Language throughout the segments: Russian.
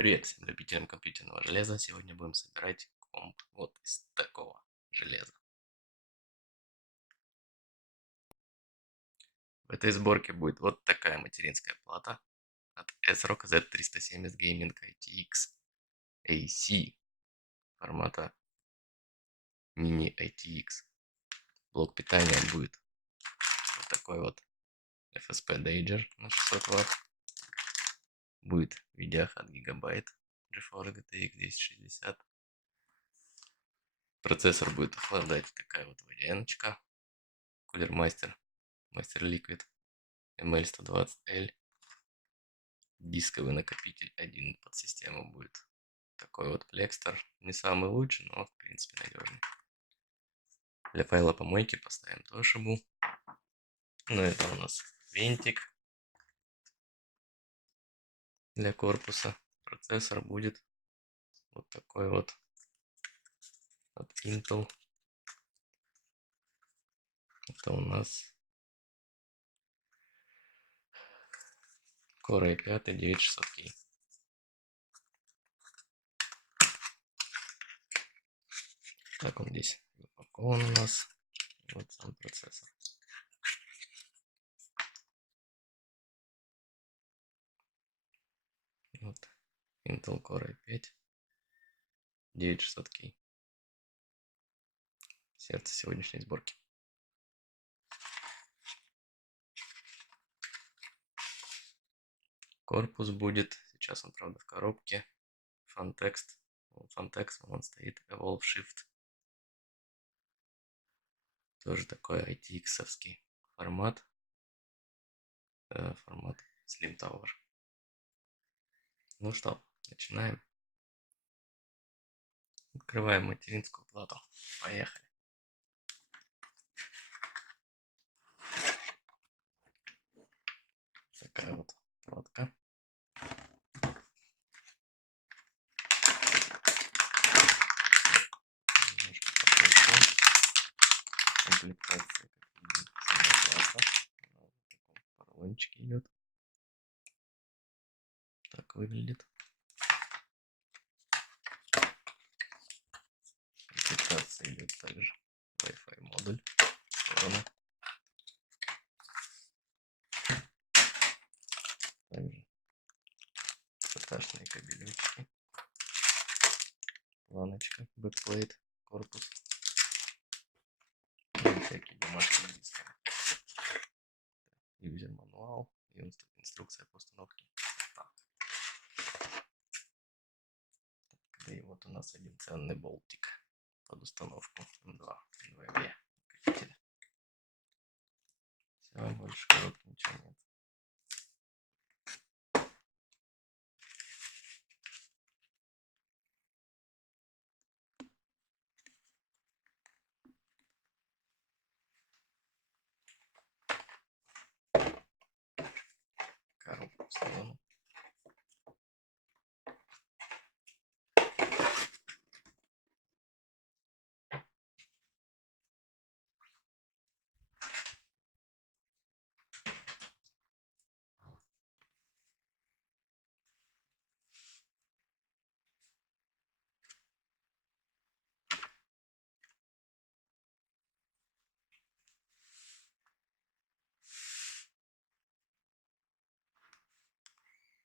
Привет всем любителям компьютерного железа. Сегодня будем собирать комп вот из такого железа. В этой сборке будет вот такая материнская плата от ASRock Z370 Gaming ITX AC формата Mini ITX. Блок питания будет вот такой вот FSP Dager на 600 Вт. Будет видеохат гигабайт GeForce GTX 1060. Процессор будет охлаждать такая вот VDN-очка Cooler Master Liquid ML120L. Дисковый накопитель один под систему будет. Такой вот Plextor. Не самый лучший, но в принципе надежный. Для файла помойки поставим Toshiba. Ну это у нас винтик для корпуса. Процессор будет вот такой вот от Intel. Это у нас Core i5 9600K. Так он здесь упакован у нас. Вот сам процессор. Вот Intel Core i5 9600K. Сердце сегодняшней сборки. Корпус будет, сейчас он, правда, в коробке. Фантекст, он стоит, Evolve Shift. Тоже такой ITX-овский формат. Формат Slim Tower. Ну что, начинаем. Открываем материнскую плату. Поехали. Такая вот платка. Немножко покрутим. Комплектация, как видим, сама плата. Она вот в таком поролончике идет. Так выглядит. Комплектация идет также Wi-Fi модуль. Также SATA-шные кабелечки. Планочка, бэкплейт, корпус. И всякие бумажки с дисками. Юзер мануал и инструкция по установке. И вот у нас один ценный болтик под установку M2 NVMe накопителя. Все, больше коробки ничего нет. Коробку в сторону.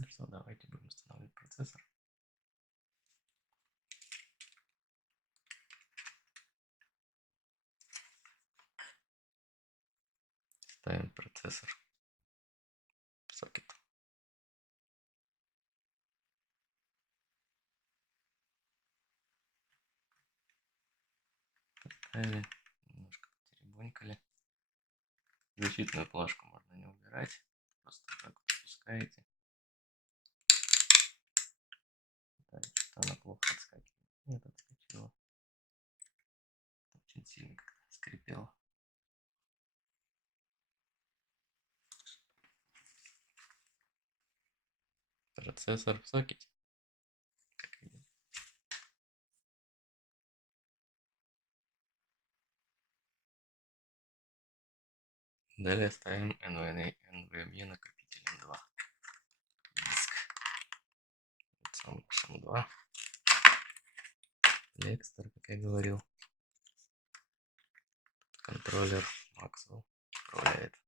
Ну что, давайте будем устанавливать процессор. Ставим процессор в сокет. Поставили, немножко потеребонькали. Защитную плашку можно не убирать, просто так вот опускаете. Да, что-то она плохо отскакивает. Нет, отскочила. Очень сильно как-то скрипела. Процессор в сокете. Как видим. Далее ставим NVMe накопитель M2. Диск. Вот Сам 2. Лекстер, как я говорил. Контроллер Maxwell управляет.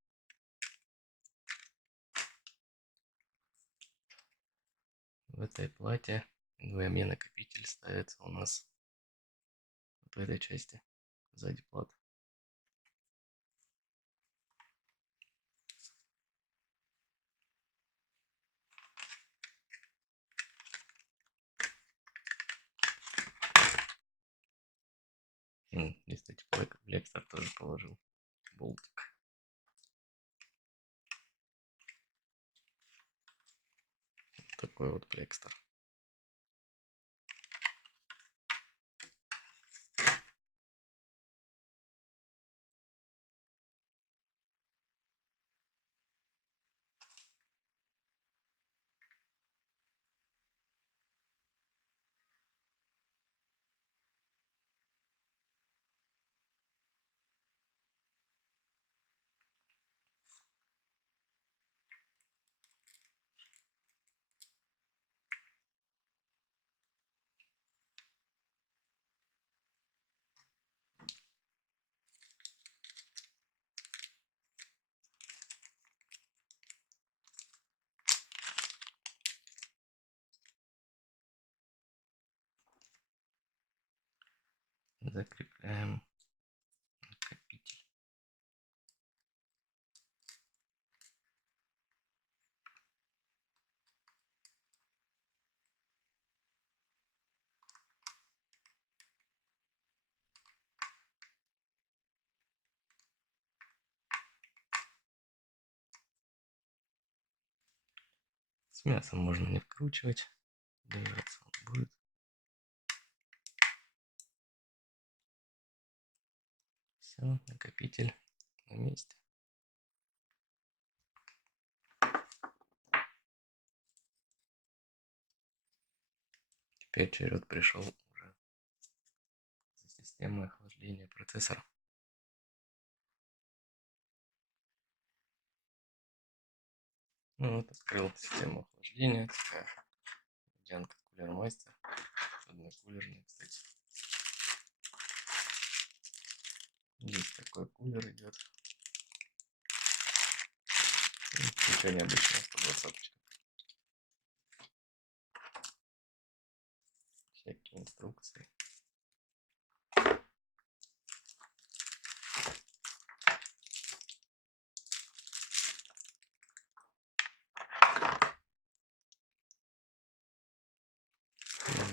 В этой плате двойной накопитель ставится у нас вот в этой части, сзади платы. Здесь, кстати, Лекстер тоже положил болтик. Такой вот Лекстер. Закрепляем накопитель. С мясом можно не вкручивать, двигаться он будет. Все, накопитель на месте. Теперь черед пришел уже за системой охлаждения процессора. Ну вот, открыл систему охлаждения. Такая медянка Cooler Master. Однокулерная, кстати. Здесь такой кулер идет. Ничего необычного, 120. Всякие инструкции.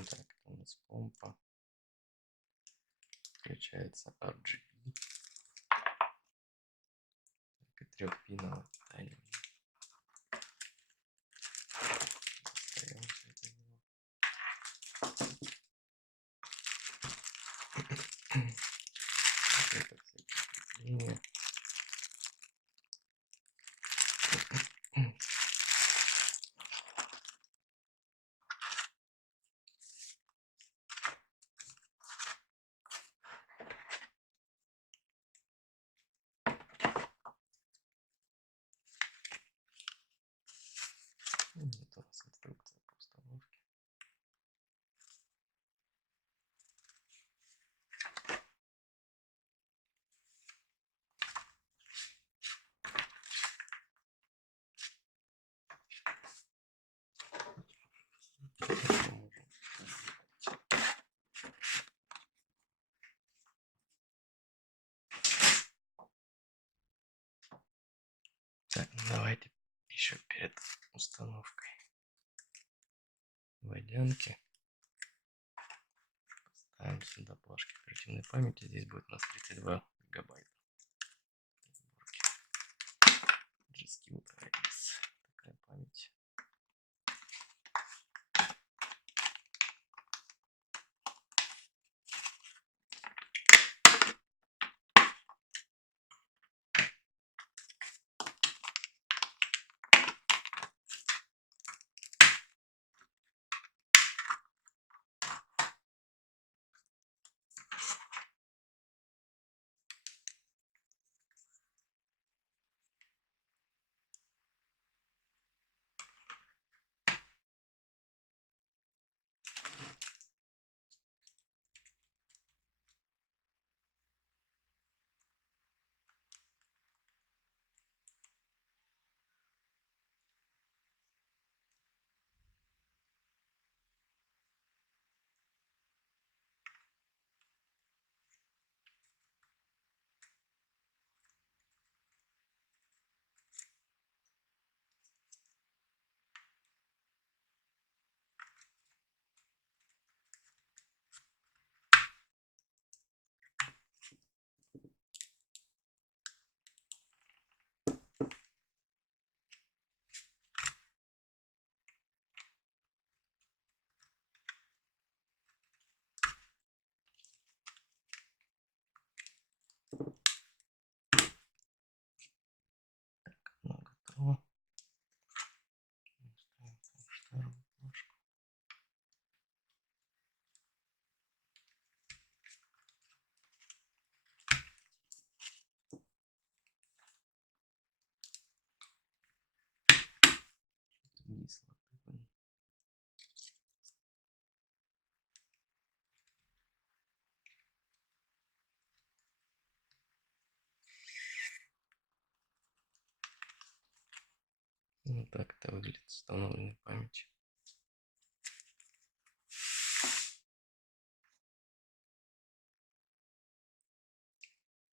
Так, у нас помпа. Включается RGB. Так, и трехпиновое питание. Достаем все это дело. Это все крепления. Это у нас инструкция по установке. Так, ну давайте еще перед установкой водянки ставим сюда плашки оперативной памяти. Здесь будет у нас 32 гигабайта. G-Skill AX. Такая память. Так, одно готово. Ставим вторую плашку. Вниз латыпом. Вот так это выглядит с установленной памятью.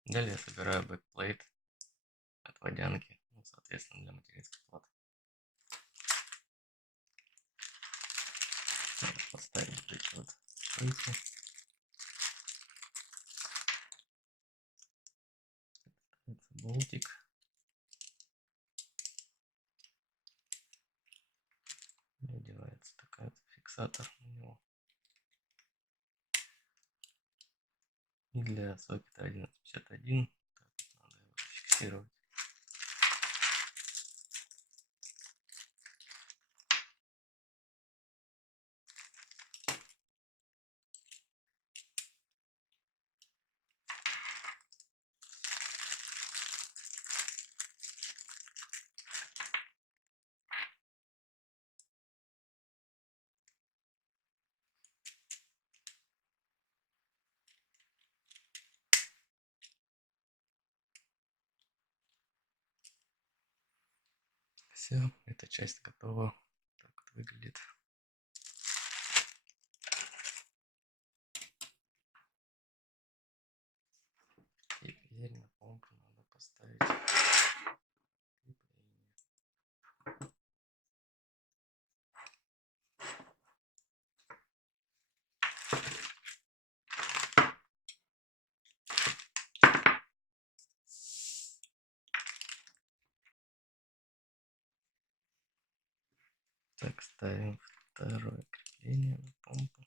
Далее я собираю бэкплейт от водянки, ну, соответственно, для материнской платы. Надо поставить вот эти вот шприцы. Это болтик. Надевается такой вот фиксатор на него. И для сокета 1151 надо его фиксировать. Все, эта часть готова. Так вот выглядит. Теперь на помпу надо поставить крепление. Так, ставим второе крепление на помпу.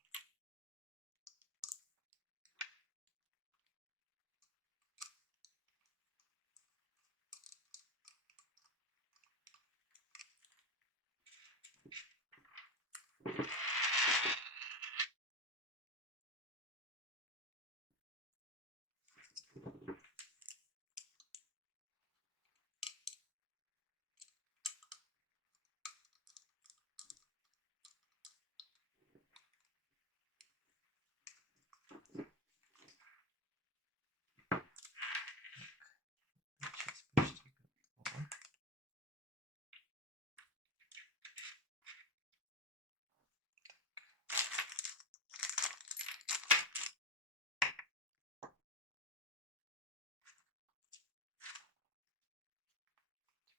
Часть почти готова.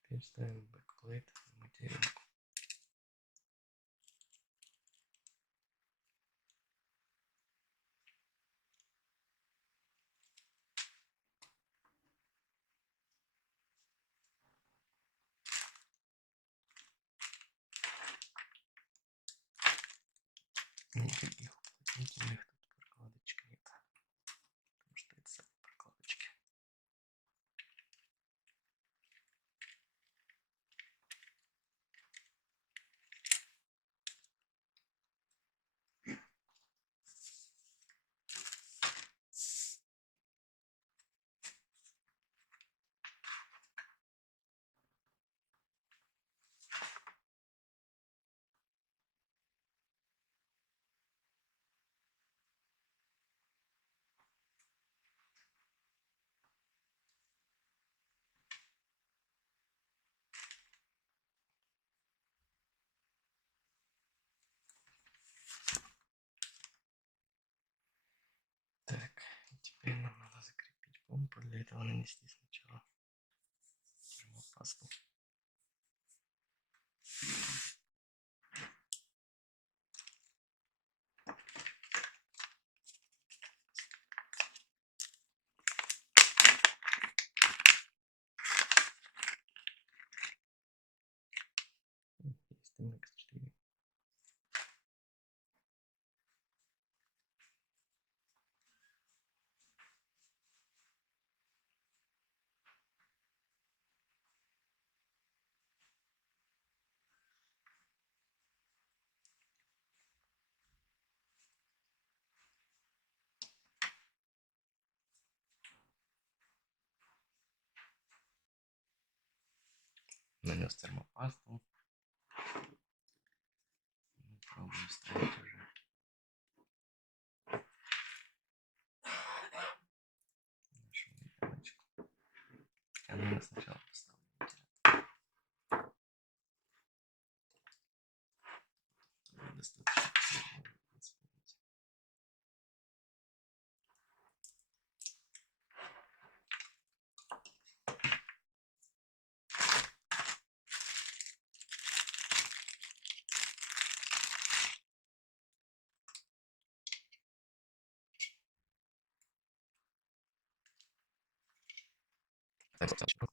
Теперь ставим бэкплейт в материнку. Никаких уплотнительных тут прокладочек нет, потому что это сами прокладочки. Так, теперь нам надо закрепить помпу. Для этого нанести сначала термопасту. Есть MX4. Нанес термопасту. Пробую ставить уже. Нашу ямочку. Я, наверное, сначала поставлю вентилятор. Достаточно.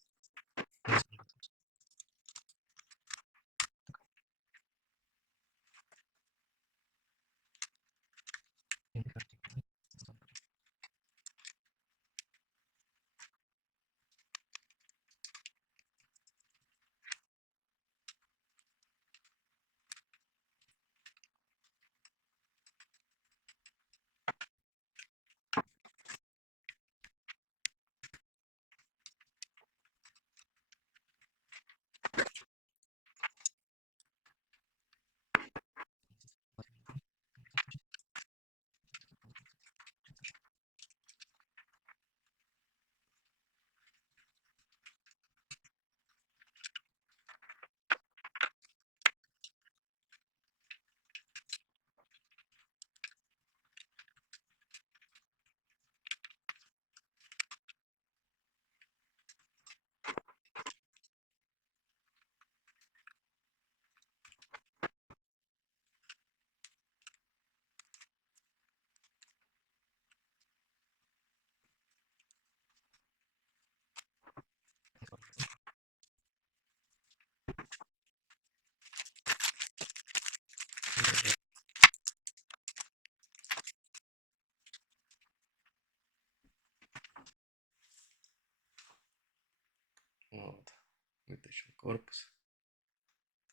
Вот. Вытащил корпус.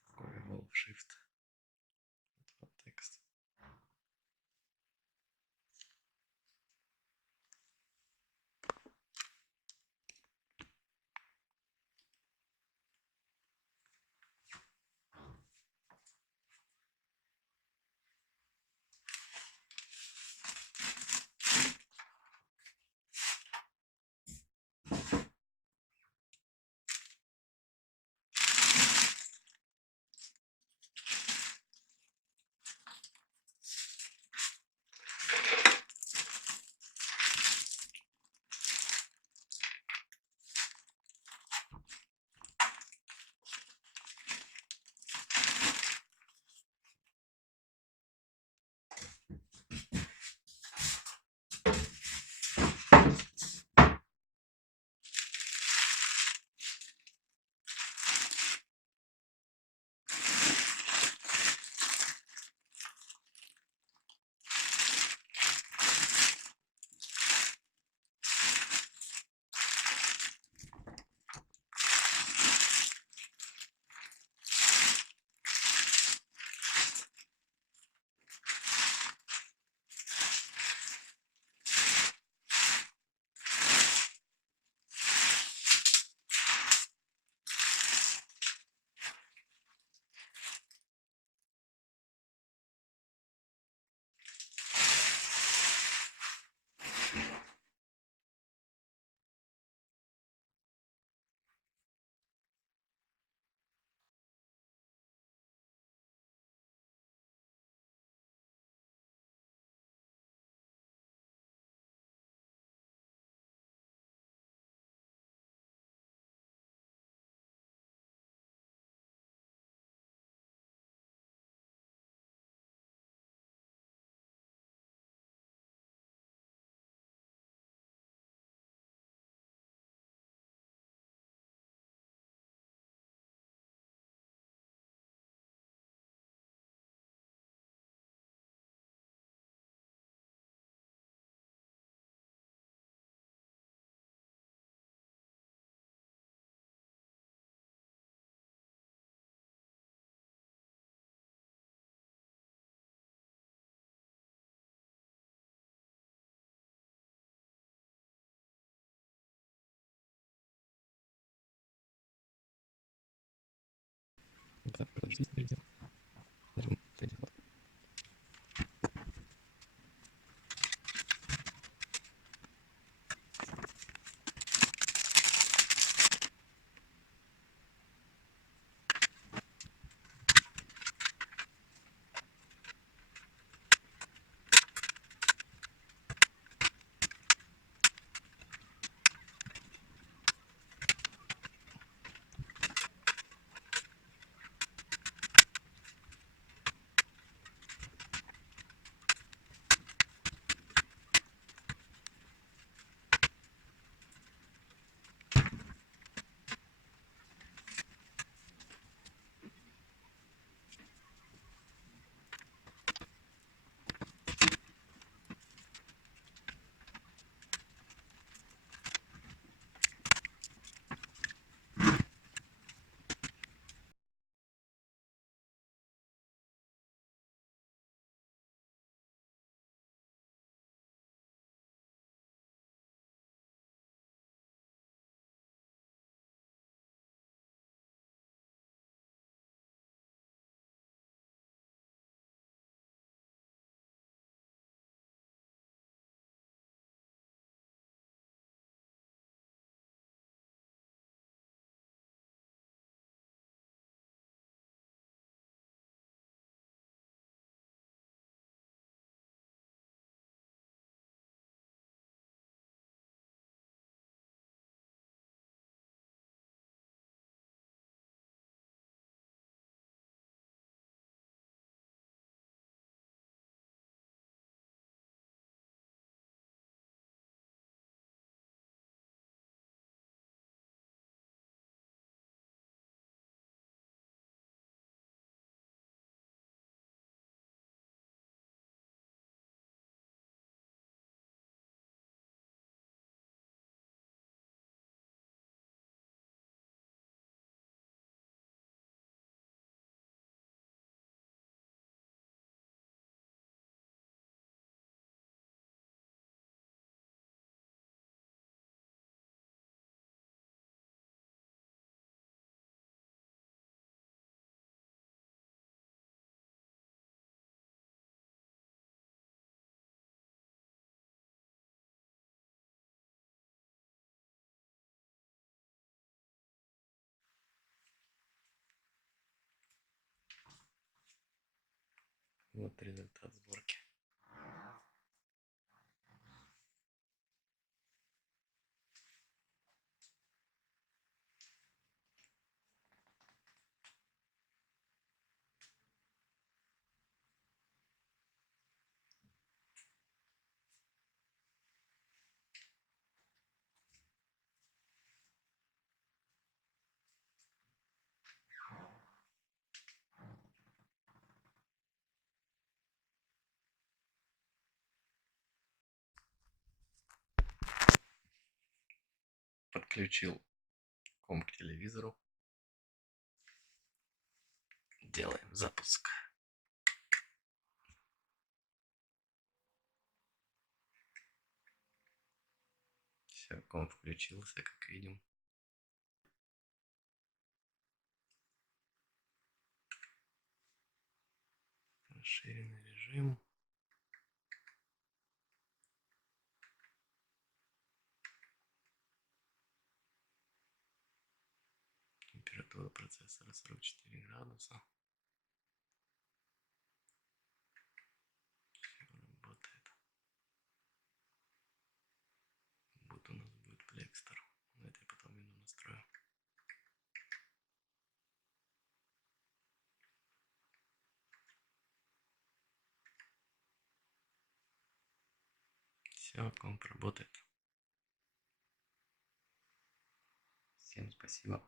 Такой Alt Shift. Вот текст. Вот результат сборки. Подключил комп к телевизору. Делаем запуск. Все, комп включился, как видим. Расширенный режим. Температура процессора 44 градуса. Все работает. Вот у нас будет Plextor. Это я потом вину настрою. Все, комп работает. Всем спасибо.